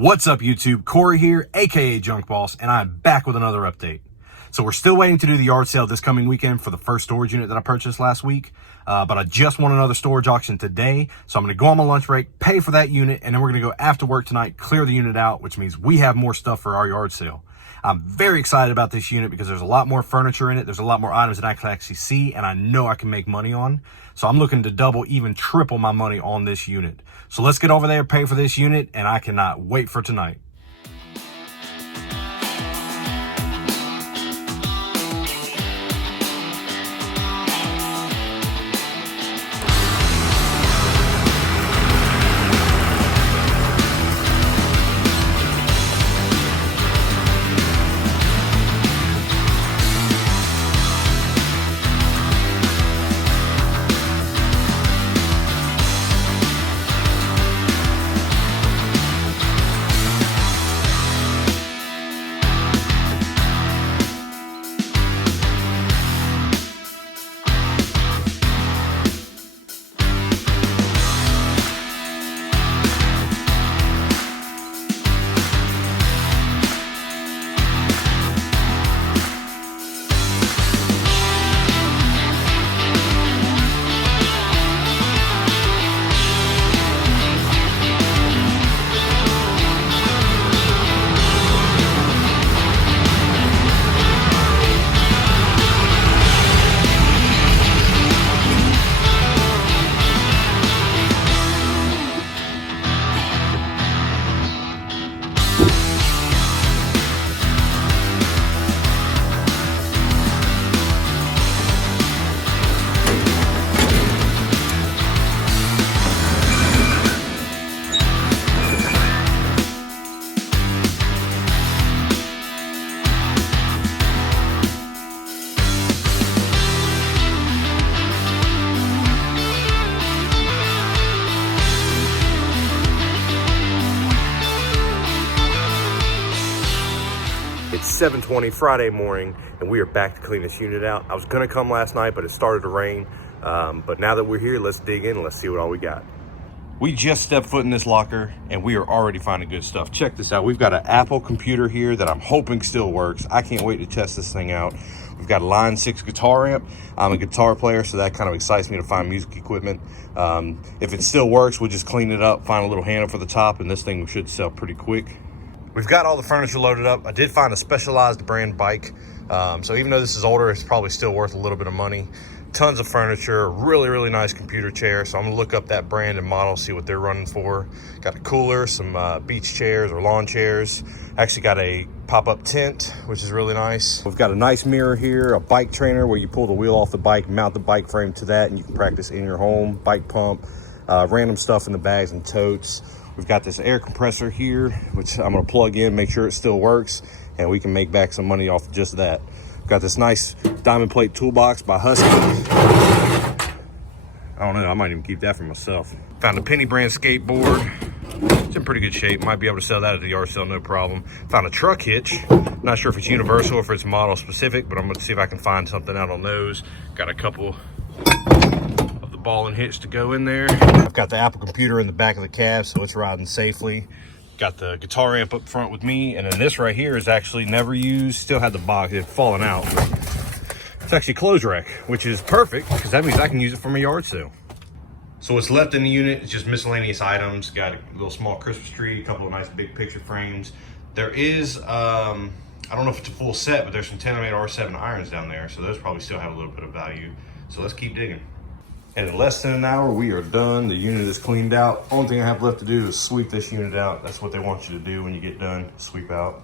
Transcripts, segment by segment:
What's up YouTube, Corey here, aka Junk Boss, and I'm back with another update. So we're still waiting to do the yard sale this coming weekend for the first storage unit that I purchased last week, but I just won another storage auction today, so I'm going to go on my lunch break, pay for that unit, and then we're going to go after work tonight, clear the unit out, which means we have more stuff for our yard sale. I'm very excited about this unit because there's a lot more furniture in it, there's a lot more items that I can actually see, and I know I can make money on. So I'm looking to double, even triple my money on this unit. So let's get over there, pay for this unit, and I cannot wait for tonight. It's 7:20 Friday morning, and we are back to clean this unit out. I was gonna come last night, but it started to rain. But now that we're here, let's dig in and let's see what all we got. We just stepped foot in this locker, and we are already finding good stuff. Check this out. We've got an Apple computer here that I'm hoping still works. I can't wait to test this thing out. We've got a Line 6 guitar amp. I'm a guitar player, so that kind of excites me to find music equipment. If it still works, we'll just clean it up, find a little handle for the top, and this thing should sell pretty quick. We've got all the furniture loaded up. I did find a Specialized brand bike. So even though this is older, it's probably still worth a little bit of money. Tons of furniture, really nice computer chair. So I'm gonna look up that brand and model, see what they're running for. Got a cooler, some beach chairs or lawn chairs. Actually got a pop-up tent, which is really nice. We've got a nice mirror here, a bike trainer where you pull the wheel off the bike, mount the bike frame to that, and you can practice in your home. Bike pump, random stuff in the bags and totes. We've got this air compressor here, which I'm gonna plug in, make sure it still works, and we can make back some money off of just that. We've got this nice diamond plate toolbox by Husky. I don't know, I might even keep that for myself. Found a Penny brand skateboard. It's in pretty good shape. Might be able to sell that at the yard sale, no problem. Found a truck hitch. Not sure if it's universal or if it's model specific, but I'm gonna see if I can find something out on those. Got a couple ball and hitch to go in there. I've got the Apple computer in the back of the cab, so it's riding safely. Got the guitar amp up front with me, and then this right here is actually never used. Still had the box, it had fallen out. It's actually a clothes rack, which is perfect because that means I can use it for my yard sale. So what's left in the unit is just miscellaneous items. Got a little small Christmas tree, a couple of nice big picture frames. There is, I don't know if it's a full set, but there's some 1008 R7 irons down there, so those probably still have a little bit of value. So let's keep digging. And in less than an hour, we are done. The unit is cleaned out. Only thing I have left to do is sweep this unit out. That's what they want you to do when you get done, sweep out.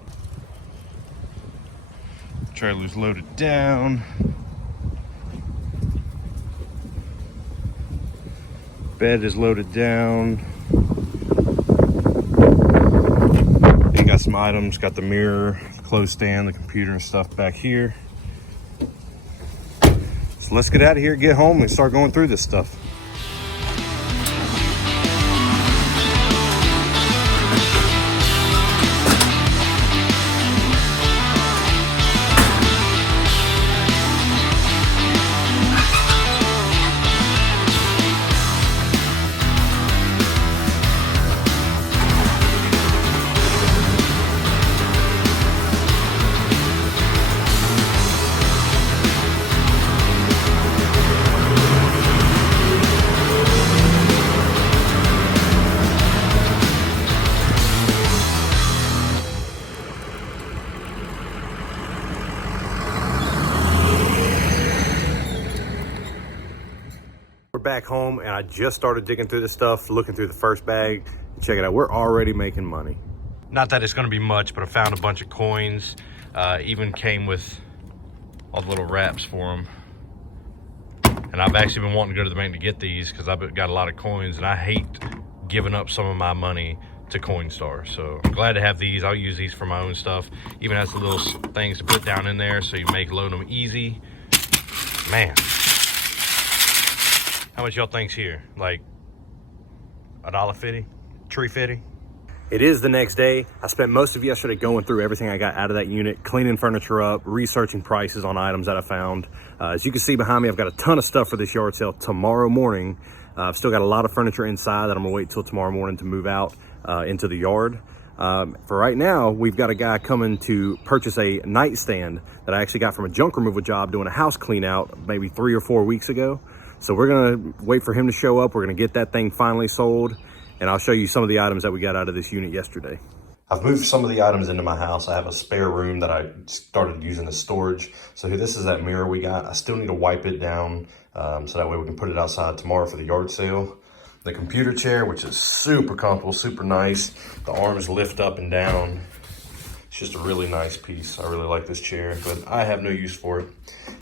Trailer's loaded down. Bed is loaded down. You got some items, got the mirror, the clothes stand, the computer and stuff back here. So let's get out of here, get home, and start going through this stuff. back home and I just started digging through this stuff, looking through the first bag. Check it out, we're already making money. Not that it's gonna be much, but I found a bunch of coins. Even came with all the little wraps for them. And I've actually been wanting to go to the bank to get these because I've got a lot of coins and I hate giving up some of my money to Coinstar. So I'm glad to have these. I'll use these for my own stuff. Even has the little things to put down in there so you make loading them easy. Man. How much y'all think's here? Like $1.50? $3.50? It is the next day. I spent most of yesterday going through everything I got out of that unit, cleaning furniture up, researching prices on items that I found. As you can see behind me, I've got a ton of stuff for this yard sale tomorrow morning. I've still got a lot of furniture inside that I'm gonna wait till tomorrow morning to move out into the yard. For right now, we've got a guy coming to purchase a nightstand that I actually got from a junk removal job doing a house clean out maybe 3 or 4 weeks ago. So we're gonna wait for him to show up. We're gonna get that thing finally sold, and I'll show you some of the items that we got out of this unit yesterday. I've moved some of the items into my house. I have a spare room that I started using as storage. So here, this is that mirror we got. I still need to wipe it down so that way we can put it outside tomorrow for the yard sale. The computer chair, which is super comfortable, super nice. The arms lift up and down. It's just a really nice piece. I really like this chair, but I have no use for it.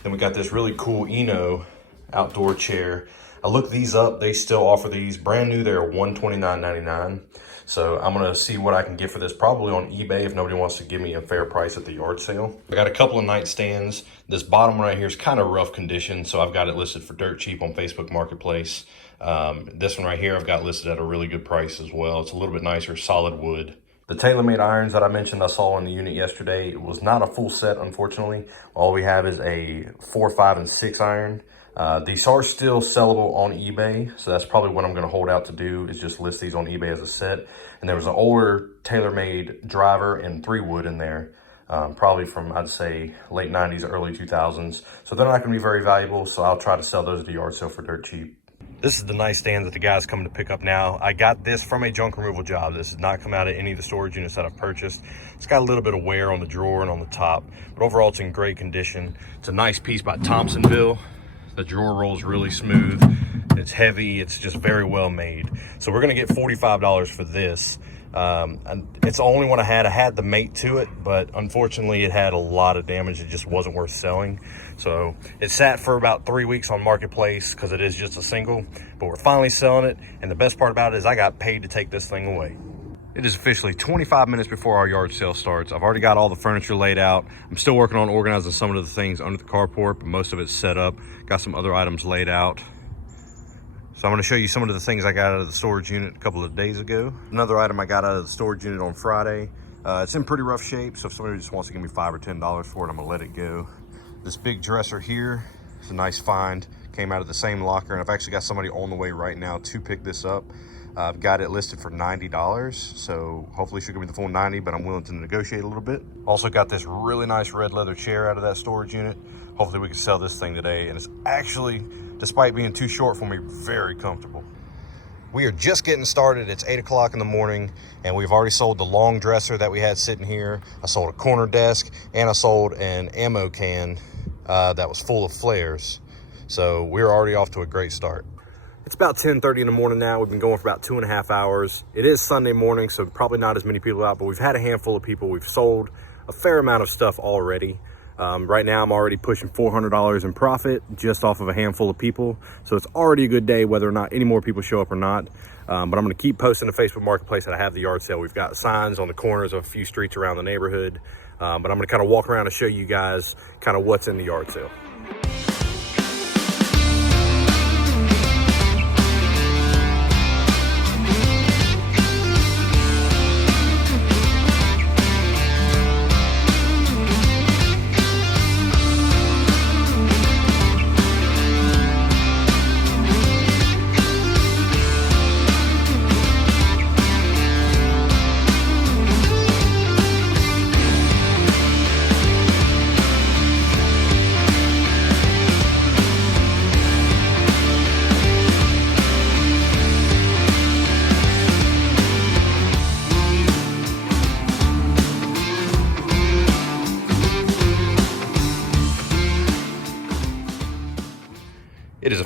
Then we got this really cool Eno outdoor chair. I looked these up. They still offer these brand new. They're $129.99. So I'm gonna see what I can get for this, probably on eBay if nobody wants to give me a fair price at the yard sale. I got a couple of nightstands. This bottom one right here is kind of rough condition, so I've got it listed for dirt cheap on Facebook Marketplace. This one right here I've got listed at a really good price as well. It's a little bit nicer, solid wood. The TaylorMade irons that I mentioned I saw in the unit yesterday, it was not a full set, unfortunately. All we have is a 4, 5, and 6 iron. These are still sellable on eBay, so that's probably what I'm going to hold out to do, is just list these on eBay as a set. And there was an older TaylorMade driver and 3 wood in there, probably from, I'd say, late 90s, early 2000s. So they're not going to be very valuable, so I'll try to sell those at the yard sale for dirt cheap. This is the nightstand that the guy's coming to pick up now. I got this from a junk removal job. This did not come out of any of the storage units that I've purchased. It's got a little bit of wear on the drawer and on the top, but overall it's in great condition. It's a nice piece by Thompsonville. The drawer rolls really smooth. It's heavy. It's just very well made. So we're gonna get $45 for this. And it's the only one I had. I had the mate to it, but unfortunately it had a lot of damage. It just wasn't worth selling. So it sat for about 3 weeks on Marketplace because it is just a single, but we're finally selling it. And the best part about it is I got paid to take this thing away. It is officially 25 minutes before our yard sale starts. I've already got all the furniture laid out. I'm still working on organizing some of the things under the carport, but most of it's set up. Got some other items laid out. So I'm gonna show you some of the things I got out of the storage unit a couple of days ago. Another item I got out of the storage unit on Friday. It's in pretty rough shape, so if somebody just wants to give me $5 or $10 for it, I'm gonna let it go. This big dresser here is a nice find. Came out of the same locker, and I've actually got somebody on the way right now to pick this up. I've got it listed for $90, so hopefully she'll give me the full 90, but I'm willing to negotiate a little bit. Also got this really nice red leather chair out of that storage unit. Hopefully we can sell this thing today, and it's actually, despite being too short for me, very comfortable. We are just getting started. It's 8 o'clock in the morning, and we've already sold the long dresser that we had sitting here. I sold a corner desk, and I sold an ammo can that was full of flares. So we're already off to a great start. It's about 10:30 in the morning now. We've been going for about 2.5 hours. It is Sunday morning, so probably not as many people out, but we've had a handful of people. We've sold a fair amount of stuff already. Right now, I'm already pushing $400 in profit just off of a handful of people. So it's already a good day, whether or not any more people show up or not. But I'm gonna keep posting to Facebook Marketplace that I have the yard sale. We've got signs on the corners of a few streets around the neighborhood. But I'm gonna kind of walk around and show you guys kind of what's in the yard sale.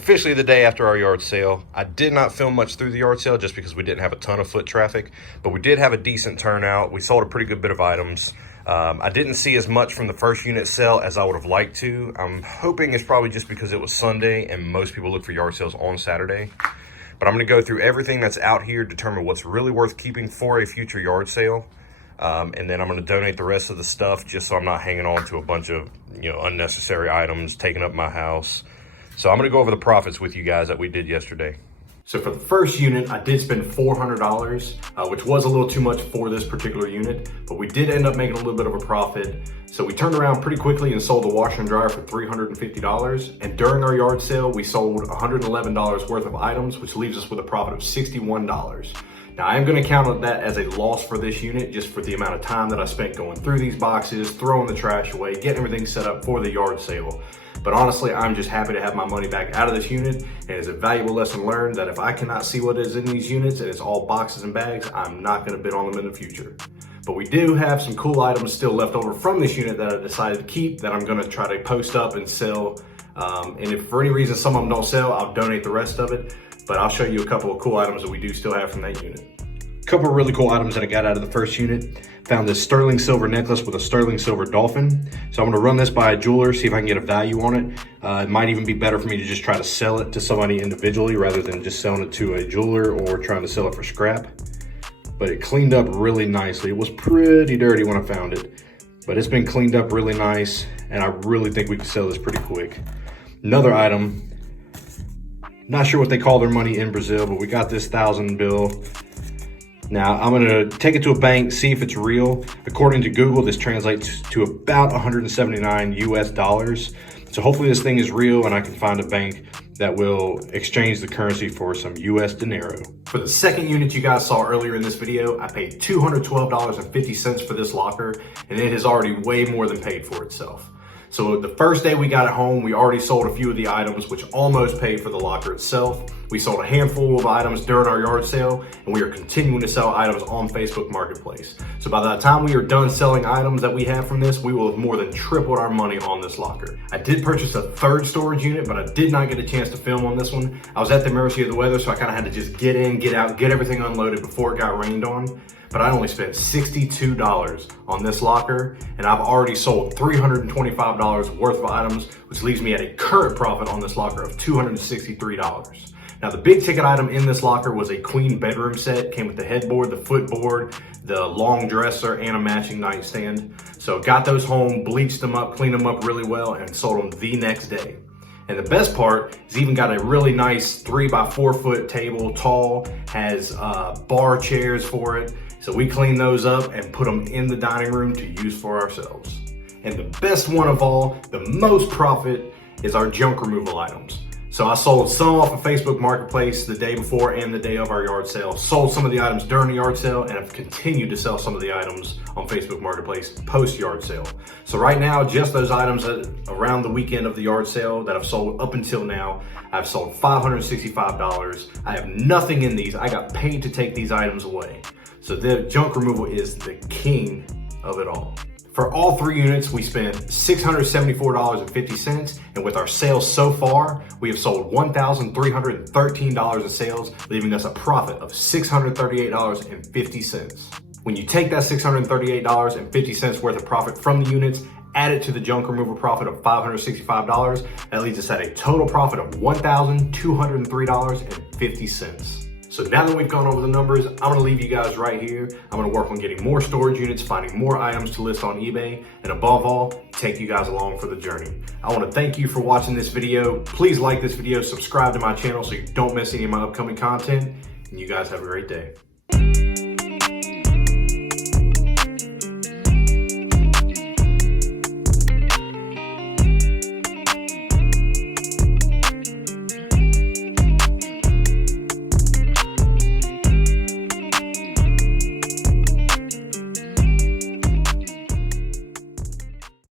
officially the day after our yard sale. I did not film much through the yard sale just because we didn't have a ton of foot traffic, but we did have a decent turnout. We sold a pretty good bit of items. I didn't see as much from the first unit sale as I would have liked to. I'm hoping it's probably just because it was Sunday and most people look for yard sales on Saturday. But I'm gonna go through everything that's out here, determine what's really worth keeping for a future yard sale. And then I'm gonna donate the rest of the stuff just so I'm not hanging on to a bunch of, unnecessary items taking up my house. So I'm gonna go over the profits with you guys that we did yesterday. So for the first unit, I did spend $400, which was a little too much for this particular unit, but we did end up making a little bit of a profit. So we turned around pretty quickly and sold the washer and dryer for $350. And during our yard sale, we sold $111 worth of items, which leaves us with a profit of $61. Now I am gonna count that as a loss for this unit, just for the amount of time that I spent going through these boxes, throwing the trash away, getting everything set up for the yard sale. But honestly, I'm just happy to have my money back out of this unit, and it's a valuable lesson learned that if I cannot see what is in these units and it's all boxes and bags, I'm not gonna bid on them in the future. But we do have some cool items still left over from this unit that I decided to keep that I'm gonna try to post up and sell. And if for any reason some of them don't sell, I'll donate the rest of it. But I'll show you a couple of cool items that we do still have from that unit. A couple of really cool items that I got out of the first unit. Found this sterling silver necklace with a sterling silver dolphin. So I'm gonna run this by a jeweler, see if I can get a value on it. It might even be better for me to just try to sell it to somebody individually rather than just selling it to a jeweler or trying to sell it for scrap. But it cleaned up really nicely. It was pretty dirty when I found it, but it's been cleaned up really nice, and I really think we can sell this pretty quick. Another item, not sure what they call their money in Brazil, but we got this 1,000 bill. Now, I'm gonna take it to a bank, see if it's real. According to Google, this translates to about 179 US dollars. So hopefully this thing is real and I can find a bank that will exchange the currency for some US dinero. For the second unit you guys saw earlier in this video, I paid $212.50 for this locker, and it has already way more than paid for itself. So the first day we got it home, we already sold a few of the items, which almost paid for the locker itself. We sold a handful of items during our yard sale, and we are continuing to sell items on Facebook Marketplace. So by the time we are done selling items that we have from this, we will have more than tripled our money on this locker. I did purchase a third storage unit, but I did not get a chance to film on this one. I was at the mercy of the weather, so I kind of had to just get in, get out, get everything unloaded before it got rained on. But I only spent $62 on this locker, and I've already sold $325 worth of items, which leaves me at a current profit on this locker of $263. Now, the big ticket item in this locker was a queen bedroom set. Came with the headboard, the footboard, the long dresser, and a matching nightstand. So got those home, bleached them up, cleaned them up really well, and sold them the next day. And the best part is even got a really nice 3x4 foot table, tall, has bar chairs for it. So we cleaned those up and put them in the dining room to use for ourselves. And the best one of all, the most profit, is our junk removal items. So I sold some off of Facebook Marketplace the day before and the day of our yard sale. Sold some of the items during the yard sale, and have continued to sell some of the items on Facebook Marketplace post yard sale. So right now, just those items around the weekend of the yard sale that I've sold up until now, I've sold $565. I have nothing in these. I got paid to take these items away. So the junk removal is the king of it all. For all three units, we spent $674.50, and with our sales so far, we have sold $1,313 in sales, leaving us a profit of $638.50. When you take that $638.50 worth of profit from the units, add it to the junk removal profit of $565, that leaves us at a total profit of $1,203.50. So now that we've gone over the numbers, I'm gonna leave you guys right here. I'm gonna work on getting more storage units, finding more items to list on eBay, and above all, take you guys along for the journey. I wanna thank you for watching this video. Please like this video, subscribe to my channel so you don't miss any of my upcoming content, and you guys have a great day.